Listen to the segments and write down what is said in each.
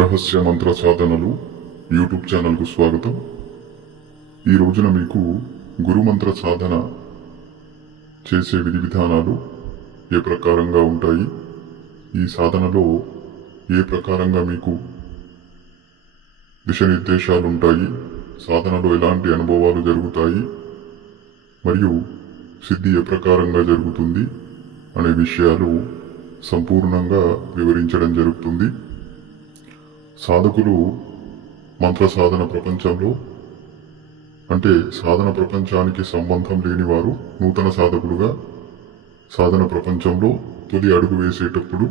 రహస్య మంత్ర సాధనలు యూట్యూబ్ ఛానల్కు స్వాగతం. ఈ రోజున మీకు గురుమంత్ర సాధన చేసే విధి విధానాలు ఏ ప్రకారంగా ఉంటాయి, ఈ సాధనలో ఏ ప్రకారంగా మీకు దిశనిర్దేశాలు ఉంటాయి, సాధనలో ఎలాంటి అనుభవాలు జరుగుతాయి మరియు సిద్ధి ఏ ప్రకారంగా జరుగుతుంది అనే విషయాలు సంపూర్ణంగా వివరించడం జరుగుతుంది. సాధకులు మంత్ర సాధన ప్రపంచంలో అంటే సాధన ప్రపంచానికి సంబంధం లేని వారు నూతన సాధకులుగా సాధన ప్రపంచంలో తొలి అడుగు వేసేటప్పుడు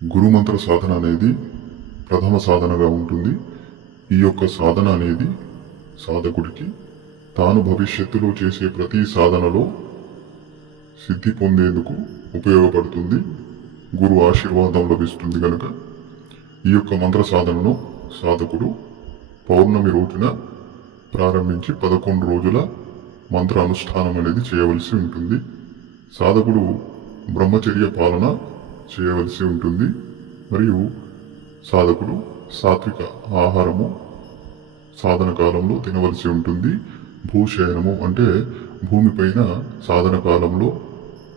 గురుమంత్ర సాధన అనేది ప్రథమ సాధనగా ఉంటుంది. ఈ యొక్క సాధన అనేది సాధకుడికి తాను భవిష్యత్తులో చేసే ప్రతి సాధనలో సిద్ధి పొందేందుకు ఉపయోగపడుతుంది. గురు ఆశీర్వాదం లభిస్తుంది కనుక ఈ యొక్క మంత్ర సాధనను సాధకుడు పౌర్ణమి రోజున ప్రారంభించి 11 రోజుల మంత్ర అనుష్ఠానం అనేది చేయవలసి ఉంటుంది. సాధకుడు బ్రహ్మచర్య పాలన చేయవలసి ఉంటుంది మరియు సాధకుడు సాత్విక ఆహారము సాధన కాలంలో తినవలసి ఉంటుంది. భూశయనము అంటే భూమిపైన సాధన కాలంలో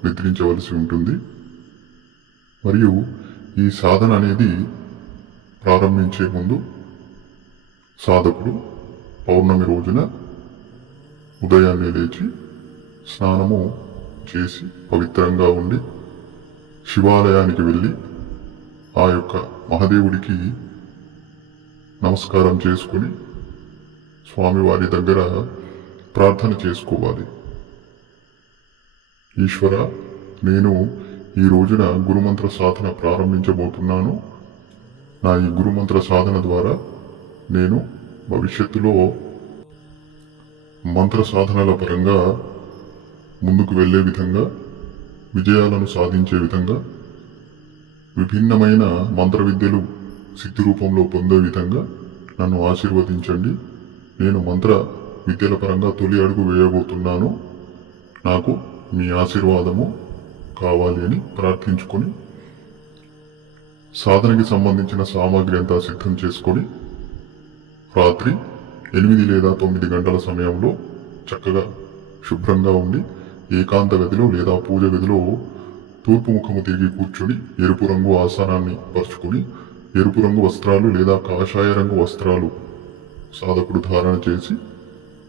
నిద్రించవలసి ఉంటుంది. మరియు ఈ సాధన అనేది ప్రారంభించే ముందు సాధకుడు పౌర్ణమి రోజున ఉదయాన్నే లేచి స్నానము చేసి పవిత్రంగా ఉండి శివాలయానికి వెళ్ళి ఆ యొక్క మహాదేవుడికి నమస్కారం చేసుకుని స్వామివారి దగ్గర ప్రార్థన చేసుకోవాలి. ఈశ్వర, నేను ఈ రోజున గురుమంత్ర సాధన ప్రారంభించబోతున్నాను. నా ఈ గురుమంత్ర సాధన ద్వారా నేను భవిష్యత్తులో మంత్ర సాధనల పరంగా ముందుకు వెళ్ళే విధంగా, విజయాలను సాధించే విధంగా, విభిన్నమైన మంత్ర విద్యలు సిద్ధి రూపంలో పొందే విధంగా నన్ను ఆశీర్వదించండి. నేను మంత్ర విద్యల పరంగా తొలి అడుగు వేయబోతున్నాను. నాకు మీ ఆశీర్వాదము కావాలి అని ప్రార్థించుకొని సాధనకి సంబంధించిన సామాగ్రి అంతా సిద్ధం చేసుకొని రాత్రి 8 లేదా 9 గంటల సమయంలో చక్కగా శుభ్రంగా ఉండి ఏకాంత గదిలో లేదా పూజ గదిలో తూర్పు ముఖము తిరిగి కూర్చొని ఎరుపు రంగు ఆసనాన్ని పరుచుకొని ఎరుపు రంగు వస్త్రాలు లేదా కాషాయ రంగు వస్త్రాలు సాధకుడు ధారణ చేసి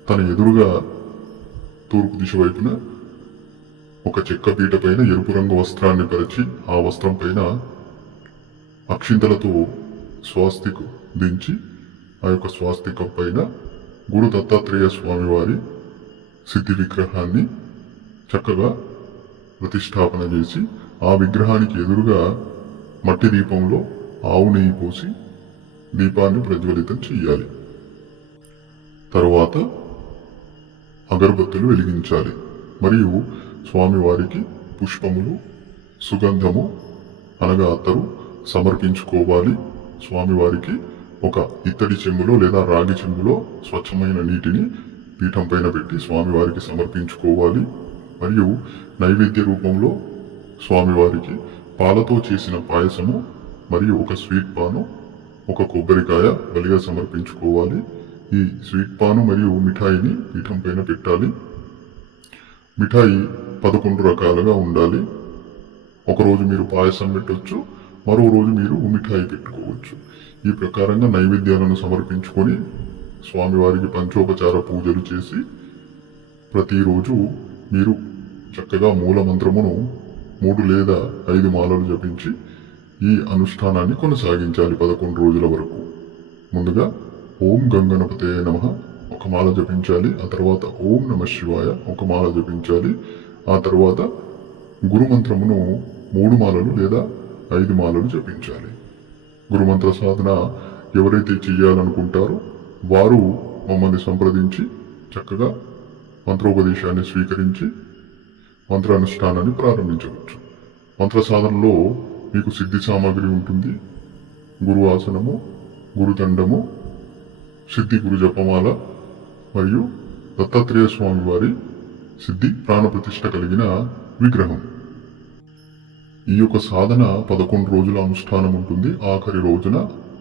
తన ఎదురుగా తూర్పు దిశ వైపున ఒక చెక్క పీట పైన ఎరుపు రంగు వస్త్రాన్ని పరిచి ఆ వస్త్రం పైన అక్షింతలతో స్వాస్తిక్ దించి ఆ యొక్క స్వాస్తికం పైన గురు దత్తాత్రేయ స్వామి వారి సిద్ధి విగ్రహాన్ని చక్కగా ప్రతిష్టాపన చేసి ఆ విగ్రహానికి ఎదురుగా మట్టి దీపంలో ఆవు నెయ్యి పోసి దీపాన్ని ప్రజ్వలితం చేయాలి. తరువాత అగరబత్తులు వెలిగించాలి మరియు స్వామివారికి పుష్పములు, సుగంధము అనగా అత్తరు సమర్పించుకోవాలి. స్వామివారికి ఒక ఇత్తడి చెంబులో లేదా రాగి చెంబులో స్వచ్ఛమైన నీటిని పీఠం పైన పెట్టి స్వామివారికి సమర్పించుకోవాలి. మరియు నైవేద్య రూపంలో స్వామివారికి పాలతో చేసిన పాయసము మరియు ఒక స్వీట్ పాను, ఒక కొబ్బరికాయ బలిగా సమర్పించుకోవాలి. ఈ స్వీట్ పాను మరియు మిఠాయిని పీఠం పైన పెట్టాలి. మిఠాయి 11 రకాలుగా ఉండాలి. ఒకరోజు మీరు పాయసం పెట్టవచ్చు, మరో రోజు మీరు మిఠాయి పెట్టుకోవచ్చు. ఈ ప్రకారంగా నైవేద్యాలను సమర్పించుకొని స్వామివారికి పంచోపచార పూజలు చేసి ప్రతిరోజు మీరు చక్కగా మూల మంత్రమును 3 లేదా 5 మాలలు జపించి ఈ అనుష్ఠానాన్ని కొనసాగించాలి 11 రోజుల వరకు. ముందుగా ఓం గంగణపతే నమః ఒక మాల జపించాలి. ఆ తర్వాత ఓం నమ శివాయ ఒక మాల జపించాలి. ఆ తర్వాత గురుమంత్రమును 3 మాలలు లేదా 5 మాలలు జపించాలి. గురుమంత్ర సాధన ఎవరైతే చేయాలనుకుంటారో వారు మమ్మల్ని సంప్రదించి చక్కగా మంత్రోపదేశాన్ని స్వీకరించి మంత్రానుష్ఠానాన్ని ప్రారంభించవచ్చు. మంత్ర సాధనలో మీకు సిద్ధి సామాగ్రి ఉంటుంది. గురు ఆసనము, గురుదండము, సిద్ధి గురు జపమాల మరియు దత్తాత్రేయ స్వామి వారి సిద్ధి ప్రాణప్రతిష్ఠ కలిగిన విగ్రహం. ఈ యొక్క సాధన 11 రోజుల అనుష్ఠానం ఉంటుంది. ఆఖరి రోజున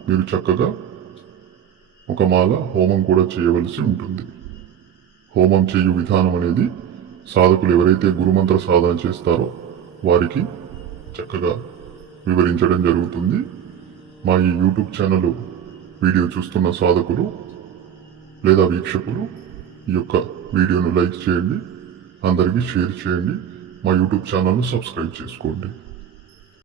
మీరు చక్కగా ఒక మాల హోమం కూడా చేయవలసి ఉంటుంది. హోమం చేయు విధానం అనేది సాధకులు ఎవరైతే గురుమంత్ర సాధన చేస్తారో వారికి చక్కగా వివరించడం జరుగుతుంది. మా ఈ యూట్యూబ్ ఛానల్ వీడియో చూస్తున్న సాధకులు లేదా వీక్షకులు ఈ యొక్క వీడియోను లైక్ చేయండి, అందరికీ షేర్ చేయండి, మా యూట్యూబ్ ఛానల్ను సబ్స్క్రైబ్ చేసుకోండి.